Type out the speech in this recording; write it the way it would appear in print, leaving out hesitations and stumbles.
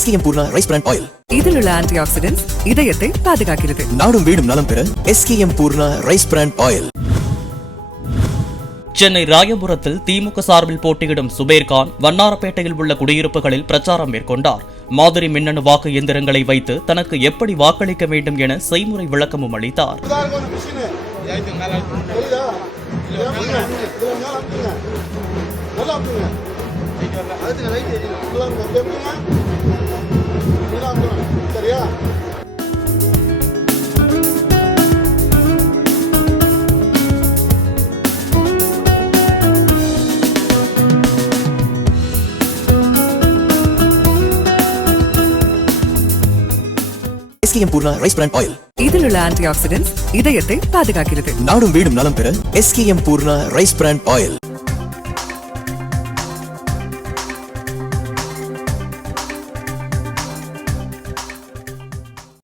SKM Poorna rice bran oil. இதில் உள்ள anti oxidants இதயத்தை பாதுகாக்கிறது. நாடும் வீடும் நலம் பெற SKM Poorna rice bran oil. Chennai ராயபுரத்தில் திமுக சார்பில் போட்டியிடும் சுபேர்கான் வண்ணாரப்பேட்டையில் உள்ள குடியிருப்புகளில் பிரச்சாரம் மேற்கொண்டார். மாதிரி மின்னணு வாக்கு இயந்திரங்களை வைத்து தனக்கு எப்படி வாக்களிக்க வேண்டும் என செய்முறை விளக்கமும் அளித்தார். SKM Poorna rice bran oil. இதில் உள்ள ஆன்டி ஆக்சிடென்ட்ஸ் இதயத்தை பாதுகாக்கிறது. நாடும் வீடும் நலம் பெற SKM Poorna rice bran oil.